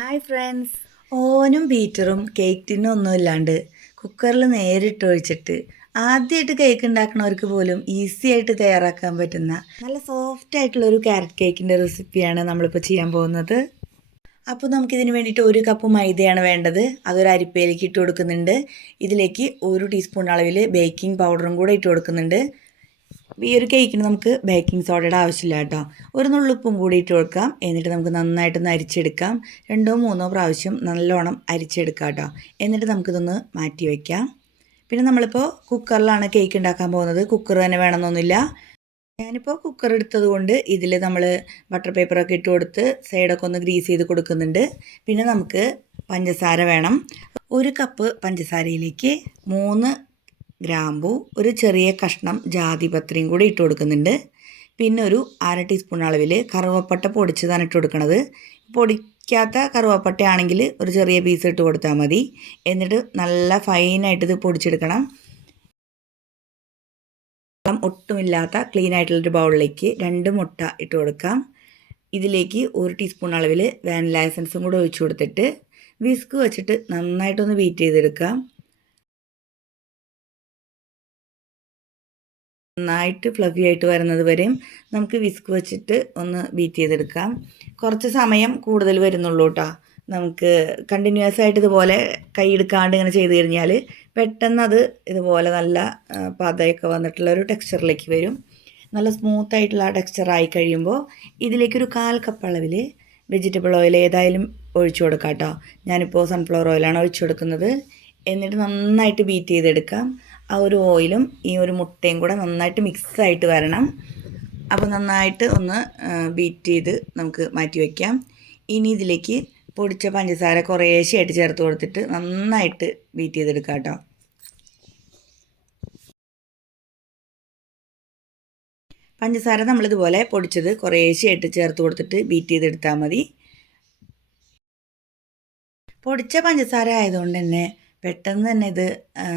Hi friends. ഓവനും ബീറ്ററും cake ടിന്നും ഒന്നും ഇല്ലാണ്ട് കുക്കറിൽ നേരിട്ട് ഒഴിച്ചിട്ട് ആദ്യമായിട്ട് കേക്ക് ഉണ്ടാക്കുന്നവർക്ക് പോലും ഈസി ആയിട്ട് തയ്യാറാക്കാൻ പറ്റുന്ന നല്ല സോഫ്റ്റ് ആയിട്ടുള്ള ഒരു ക്യാരറ്റ് കേക്കിൻ്റെ റെസിപ്പിയാണ് നമ്മളിപ്പോൾ ചെയ്യാൻ പോകുന്നത്. അപ്പോൾ നമുക്കിതിന് വേണ്ടിയിട്ട് 1 കപ്പ് മൈദയാണ് വേണ്ടത്. അതൊരു അരിപ്പയിലേക്ക് ഇട്ട് കൊടുക്കുന്നുണ്ട്. ഇതിലേക്ക് 1 ടീസ്പൂൺ അളവിൽ ബേക്കിംഗ് പൗഡറും കൂടെ ഇട്ട് കൊടുക്കുന്നുണ്ട്. ഈ ഒരു കേക്കിന് നമുക്ക് ബേക്കിംഗ് സോഡയുടെ ആവശ്യമില്ല കേട്ടോ. ഒരു നുള്ളുപ്പും കൂടി ഇട്ട് കൊടുക്കാം. എന്നിട്ട് നമുക്ക് നന്നായിട്ടൊന്ന് അരിച്ചെടുക്കാം. 2-3 പ്രാവശ്യം നല്ലോണം അരിച്ചെടുക്കാം കേട്ടോ. എന്നിട്ട് നമുക്കിതൊന്ന് മാറ്റി വയ്ക്കാം. പിന്നെ നമ്മളിപ്പോൾ കുക്കറിലാണ് കേക്ക് ഉണ്ടാക്കാൻ പോകുന്നത്. കുക്കർ തന്നെ വേണമെന്നൊന്നുമില്ല. ഞാനിപ്പോൾ കുക്കർ എടുത്തത് കൊണ്ട് ഇതിൽ നമ്മൾ ബട്ടർ പേപ്പറൊക്കെ ഇട്ട് കൊടുത്ത് സൈഡൊക്കെ ഒന്ന് ഗ്രീസ് ചെയ്ത് കൊടുക്കുന്നുണ്ട്. പിന്നെ നമുക്ക് പഞ്ചസാര വേണം. 1 കപ്പ് പഞ്ചസാരയിലേക്ക് 3 ഗ്രാമ്പൂ, ഒരു ചെറിയ കഷ്ണം ജാതിപത്രിയും കൂടി ഇട്ട് കൊടുക്കുന്നുണ്ട്. പിന്നെ ഒരു 1/2 ടീസ്പൂൺ അളവിൽ കറുവപ്പട്ട പൊടിച്ചതാണ് ഇട്ട് കൊടുക്കുന്നത്. പൊടിക്കാത്ത കറുവപ്പട്ട ആണെങ്കിൽ ഒരു ചെറിയ പീസ് ഇട്ട് കൊടുത്താൽ മതി. എന്നിട്ട് നല്ല ഫൈനായിട്ട് ഇത് പൊടിച്ചെടുക്കണം. ഒട്ടുമില്ലാത്ത ക്ലീൻ ആയിട്ടുള്ളൊരു ബൗളിലേക്ക് 2 മുട്ട ഇട്ട് കൊടുക്കാം. ഇതിലേക്ക് 1 ടീസ്പൂൺ അളവിൽ വാനില എസൻസും കൂടെ ഒഴിച്ചു കൊടുത്തിട്ട് വിസ്ക് വെച്ചിട്ട് നന്നായിട്ടൊന്ന് ബീറ്റ് ചെയ്തെടുക്കാം. നന്നായിട്ട് ഫ്ലഫി ആയിട്ട് വരുന്നത് വരെയും നമുക്ക് വിസ്ക് വെച്ചിട്ട് ഒന്ന് ബീറ്റ് ചെയ്തെടുക്കാം. കുറച്ച് സമയം കൂടുതൽ വരുന്നുള്ളൂ കേട്ടോ. നമുക്ക് കണ്ടിന്യൂസ് ആയിട്ട് ഇതുപോലെ കൈയെടുക്കാണ്ട് ഇങ്ങനെ ചെയ്ത് കഴിഞ്ഞാൽ പെട്ടെന്ന് അത് ഇതുപോലെ നല്ല പതയൊക്കെ വന്നിട്ടുള്ള ഒരു ടെക്സ്ചറിലേക്ക് വരും. നല്ല സ്മൂത്ത് ആയിട്ടുള്ള ആ ടെക്സ്ചറായി കഴിയുമ്പോൾ ഇതിലേക്കൊരു 1/4 കപ്പ് അളവിൽ വെജിറ്റബിൾ ഓയിൽ ഏതായാലും ഒഴിച്ചു കൊടുക്കാം കേട്ടോ. ഞാനിപ്പോൾ സൺഫ്ലവർ ഓയിലാണ് ഒഴിച്ചു കൊടുക്കുന്നത്. എന്നിട്ട് നന്നായിട്ട് ബീറ്റ് ചെയ്തെടുക്കാം. ആ ഒരു ഓയിലും ഈ ഒരു മുട്ടയും കൂടെ നന്നായിട്ട് മിക്സായിട്ട് വരണം. അപ്പോൾ നന്നായിട്ട് ഒന്ന് ബീറ്റ് ചെയ്ത് നമുക്ക് മാറ്റി വയ്ക്കാം. ഇനി ഇതിലേക്ക് പൊടിച്ച പഞ്ചസാര കുറേശ്ശെയായിട്ട് ചേർത്ത് കൊടുത്തിട്ട് നന്നായിട്ട് ബീറ്റ് ചെയ്തെടുക്കാം കേട്ടോ. പഞ്ചസാര നമ്മളിതുപോലെ പൊടിച്ചത് കുറേശ്ശെയായിട്ട് ചേർത്ത് കൊടുത്തിട്ട് ബീറ്റ് ചെയ്തെടുത്താൽ മതി. പൊടിച്ച പഞ്ചസാര ആയതുകൊണ്ട് തന്നെ പെട്ടെന്ന് തന്നെ ഇത്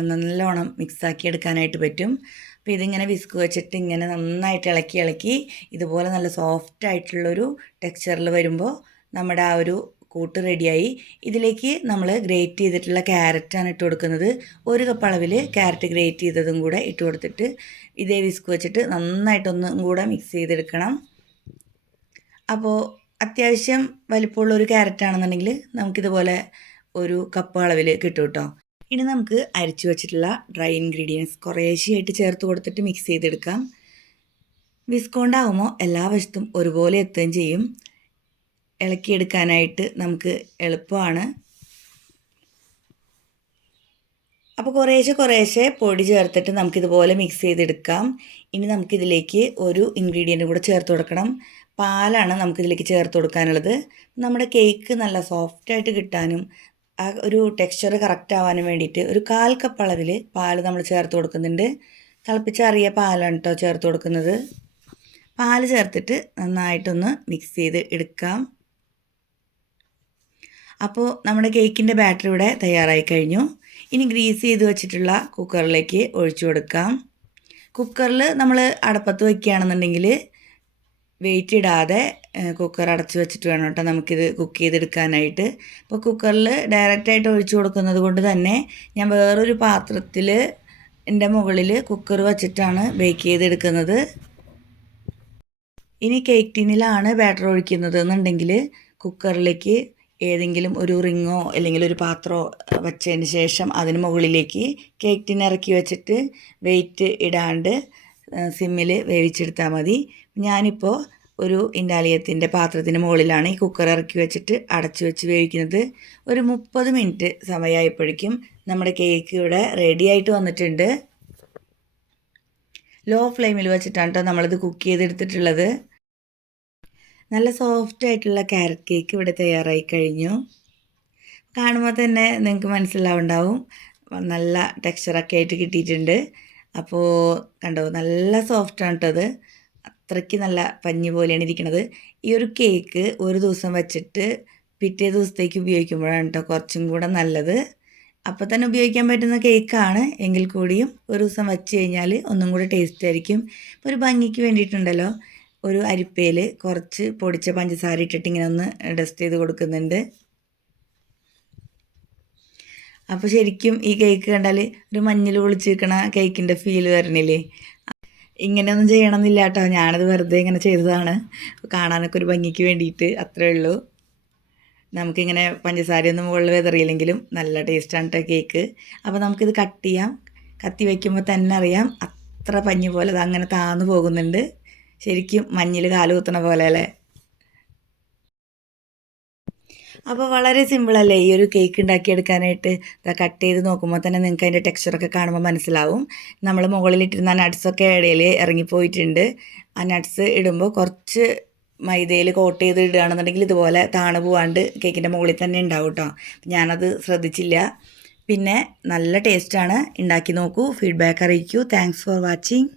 നല്ലോണം മിക്സാക്കി എടുക്കാനായിട്ട് പറ്റും. അപ്പോൾ ഇതിങ്ങനെ വിസ്ക് വെച്ചിട്ട് ഇങ്ങനെ നന്നായിട്ട് ഇളക്കി ഇളക്കി ഇതുപോലെ നല്ല സോഫ്റ്റ് ആയിട്ടുള്ളൊരു ടെക്സ്ചറിൽ വരുമ്പോൾ നമ്മുടെ ആ ഒരു കൂട്ട് റെഡിയായി. ഇതിലേക്ക് നമ്മൾ ഗ്രേറ്റ് ചെയ്തിട്ടുള്ള ക്യാരറ്റാണ് ഇട്ട് കൊടുക്കുന്നത്. 1 കപ്പ് അളവിൽ ക്യാരറ്റ് ഗ്രേറ്റ് ചെയ്തതും കൂടെ ഇട്ട് കൊടുത്തിട്ട് ഇതേ വിസ്ക് വെച്ചിട്ട് നന്നായിട്ടൊന്നും കൂടെ മിക്സ് ചെയ്തെടുക്കണം. അപ്പോൾ അത്യാവശ്യം വലിപ്പമുള്ളൊരു ക്യാരറ്റ് ആണെന്നുണ്ടെങ്കിൽ നമുക്കിതുപോലെ 1 കപ്പ് അളവിൽ കിട്ടും കേട്ടോ. ഇനി നമുക്ക് അരിച്ചു വെച്ചിട്ടുള്ള ഡ്രൈ ഇൻഗ്രീഡിയൻസ് കുറേശ്ശെയായിട്ട് ചേർത്ത് കൊടുത്തിട്ട് മിക്സ് ചെയ്തെടുക്കാം. വിസ്ക് കൊണ്ടാകുമ്പോൾ എല്ലാ വശത്തും ഒരുപോലെ എത്തുകയും ചെയ്യും. ഇളക്കിയെടുക്കാനായിട്ട് നമുക്ക് എളുപ്പമാണ്. അപ്പോൾ കുറേശ്ശെ പൊടി ചേർത്തിട്ട് നമുക്കിതുപോലെ മിക്സ് ചെയ്തെടുക്കാം. ഇനി നമുക്കിതിലേക്ക് ഒരു ഇൻഗ്രീഡിയൻറ്റ് കൂടെ ചേർത്ത് കൊടുക്കണം. പാലാണ് നമുക്കിതിലേക്ക് ചേർത്ത് കൊടുക്കാനുള്ളത്. നമ്മുടെ കേക്ക് നല്ല സോഫ്റ്റായിട്ട് കിട്ടാനും ആ ഒരു ടെക്സ്ചർ കറക്റ്റ് ആവാനും വേണ്ടിയിട്ട് ഒരു 1/4 കപ്പ് അളവിൽ പാൽ നമ്മൾ ചേർത്ത് കൊടുക്കുന്നുണ്ട്. തിളപ്പിച്ചാറിയ പാലാണ് കേട്ടോ ചേർത്ത് കൊടുക്കുന്നത്. പാൽ ചേർത്തിട്ട് നന്നായിട്ടൊന്ന് മിക്സ് ചെയ്ത് എടുക്കാം. അപ്പോൾ നമ്മുടെ കേക്കിൻ്റെ ബാറ്റർ ഇവിടെ തയ്യാറായി കഴിഞ്ഞു. ഇനി ഗ്രീസ് ചെയ്ത് വെച്ചിട്ടുള്ള കുക്കറിലേക്ക് ഒഴിച്ചു കൊടുക്കാം. കുക്കറിൽ നമ്മൾ അടപ്പത്ത് വയ്ക്കുകയാണെന്നുണ്ടെങ്കിൽ വെയിറ്റ് ഇടാതെ കുക്കർ അടച്ച് വെച്ചിട്ട് വേണം കേട്ടോ നമുക്കിത് കുക്ക് ചെയ്തെടുക്കാനായിട്ട്. അപ്പോൾ കുക്കറിൽ ഡയറക്റ്റായിട്ട് ഒഴിച്ചു കൊടുക്കുന്നത് കൊണ്ട് തന്നെ ഞാൻ വേറൊരു പാത്രത്തിൽ എൻ്റെ മുകളിൽ കുക്കർ വെച്ചിട്ടാണ് ബേക്ക് ചെയ്തെടുക്കുന്നത്. ഇനി കേക്ക് ടിന്നിലാണ് ബാറ്റർ ഒഴിക്കുന്നത് എന്നുണ്ടെങ്കിൽ കുക്കറിലേക്ക് ഏതെങ്കിലും ഒരു റിങ്ങോ അല്ലെങ്കിൽ ഒരു പാത്രമോ വെച്ചതിന് ശേഷം അതിന് മുകളിലേക്ക് കേക്ക് ടിൻ ഇറക്കി വെച്ചിട്ട് വെയിറ്റ് ഇടാണ്ട് സിമ്മിൽ വേവിച്ചെടുത്താൽ മതി. ഞാനിപ്പോൾ ഒരു ഇൻഡാലിയത്തിൻ്റെ പാത്രത്തിന് മുകളിലാണ് ഈ കുക്കർ ഇറക്കി വെച്ചിട്ട് അടച്ചു വെച്ച് വേവിക്കുന്നത്. ഒരു 30 മിനിറ്റ് സമയമായപ്പോഴേക്കും നമ്മുടെ കേക്ക് ഇവിടെ റെഡി ആയിട്ട് വന്നിട്ടുണ്ട്. ലോ ഫ്ലെയിമിൽ വെച്ചിട്ടാണ് കേട്ടോ നമ്മളിത് കുക്ക് ചെയ്തെടുത്തിട്ടുള്ളത്. നല്ല സോഫ്റ്റ് ആയിട്ടുള്ള ക്യാരറ്റ് കേക്ക് ഇവിടെ തയ്യാറായി കഴിഞ്ഞു. കാണുമ്പോൾ തന്നെ നിങ്ങൾക്ക് മനസ്സിലാവുണ്ടാവും നല്ല ടെക്സ്ചറൊക്കെ ആയിട്ട് കിട്ടിയിട്ടുണ്ട്. അപ്പോൾ കണ്ടോ നല്ല സോഫ്റ്റാണ് കേട്ടോ അത്. അത്രയ്ക്ക് നല്ല പഞ്ഞി പോലെയാണ് ഇരിക്കുന്നത്. ഈ ഒരു കേക്ക് ഒരു ദിവസം വെച്ചിട്ട് പിറ്റേ ദിവസത്തേക്ക് ഉപയോഗിക്കുമ്പോഴാണ് കേട്ടോ കുറച്ചും കൂടെ നല്ലത്. അപ്പോൾ തന്നെ ഉപയോഗിക്കാൻ പറ്റുന്ന കേക്കാണ് എങ്കിൽ കൂടിയും ഒരു ദിവസം വെച്ച് കഴിഞ്ഞാൽ ഒന്നും കൂടെ ടേസ്റ്റ് ആയിരിക്കും. ഇപ്പോൾ ഒരു ഭംഗിക്ക് വേണ്ടിയിട്ടുണ്ടല്ലോ ഒരു അരിപ്പയിൽ കുറച്ച് പൊടിച്ച പഞ്ചസാര ഇട്ടിട്ട് ഇങ്ങനെ ഒന്ന് ഡസ്റ്റ് ചെയ്ത് കൊടുക്കുന്നുണ്ട്. അപ്പോൾ ശരിക്കും ഈ കേക്ക് കണ്ടാൽ ഒരു മഞ്ഞൾ പൊളിച്ച് നിൽക്കണ കേക്കിൻ്റെ ഫീൽ വരണില്ലേ? ഇങ്ങനെയൊന്നും ചെയ്യണമെന്നില്ല കേട്ടോ, ഞാനത് വെറുതെ ഇങ്ങനെ ചെയ്തതാണ്, കാണാനൊക്കെ ഒരു ഭംഗിക്ക് വേണ്ടിയിട്ട്, അത്രേ ഉള്ളൂ. നമുക്കിങ്ങനെ പഞ്ചസാരയൊന്നും മുകളിൽ വിതറിയില്ലെങ്കിലും നല്ല ടേസ്റ്റാണ് കേട്ടോ കേക്ക്. അപ്പോൾ നമുക്കിത് കട്ട് ചെയ്യാം. കത്തി വയ്ക്കുമ്പോൾ തന്നെ അറിയാം അത്ര പഞ്ഞി പോലെ അത് അങ്ങനെ താന്നു പോകുന്നുണ്ട്. ശരിക്കും മഞ്ഞിൽ കാല് കുത്തണ പോലെ അല്ലേ? അപ്പോൾ വളരെ സിമ്പിളല്ലേ ഈ ഒരു കേക്ക് ഉണ്ടാക്കിയെടുക്കാനായിട്ട്. കട്ട് ചെയ്ത് നോക്കുമ്പോൾ തന്നെ നിങ്ങൾക്ക് അതിൻ്റെ ടെക്സ്ചറൊക്കെ കാണുമ്പോൾ മനസ്സിലാവും. നമ്മൾ മുകളിലിട്ടിരുന്ന നട്ട്സൊക്കെ ഇടയിൽ ഇറങ്ങിപ്പോയിട്ടുണ്ട്. ആ നട്ട്സ് ഇടുമ്പോൾ കുറച്ച് മൈദയിൽ കോട്ട് ചെയ്ത് ഇടുകയാണെന്നുണ്ടെങ്കിൽ ഇതുപോലെ താണു പോവാണ്ട് കേക്കിൻ്റെ മുകളിൽ തന്നെ ഉണ്ടാവും കേട്ടോ. ഞാനത് ശ്രദ്ധിച്ചില്ല. പിന്നെ നല്ല ടേസ്റ്റാണ്, ഉണ്ടാക്കി നോക്കൂ, ഫീഡ്ബാക്ക് അറിയിക്കൂ. Thanks for watching.